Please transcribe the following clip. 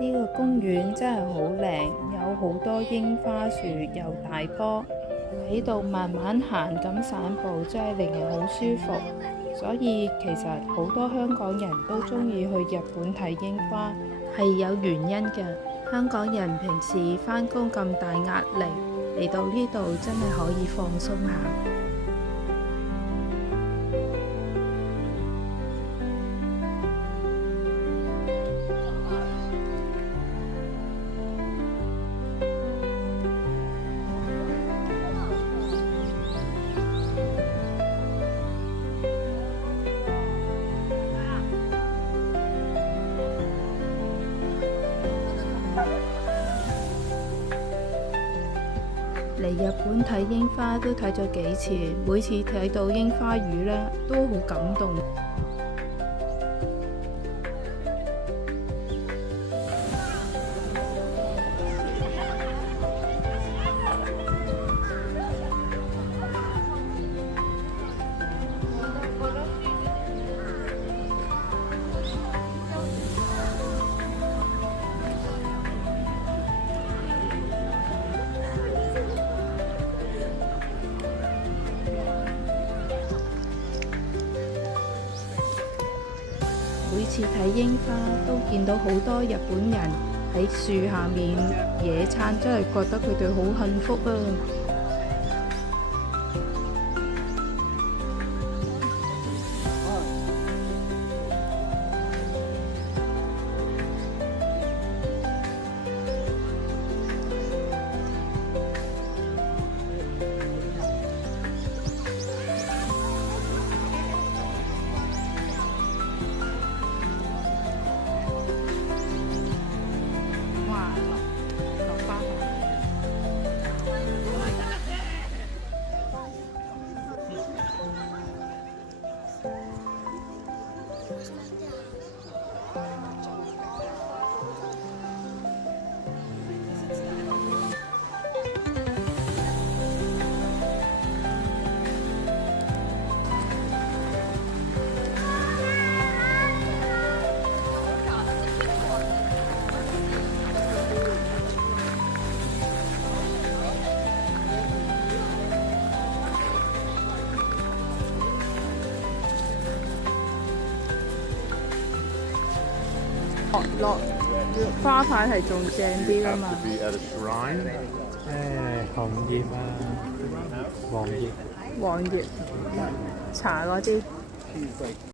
呢個公園真係好靚，有好多櫻花樹，又大棵，喺度慢慢行咁散步，真係令人好舒服。所以其實好多香港人都中意去日本睇櫻花，係有原因嘅。香港人平時返工咁大壓力，嚟到呢度真係可以放鬆下。嚟日本睇櫻花都睇咗幾次，每次睇到櫻花雨呢，都好感動。每次睇櫻花都見到好多日本人喺樹下面野餐，真係覺得佢哋好幸福啊！落花牌係仲正啲㗎嘛？紅葉啊，黃葉。黃葉茶嗰啲。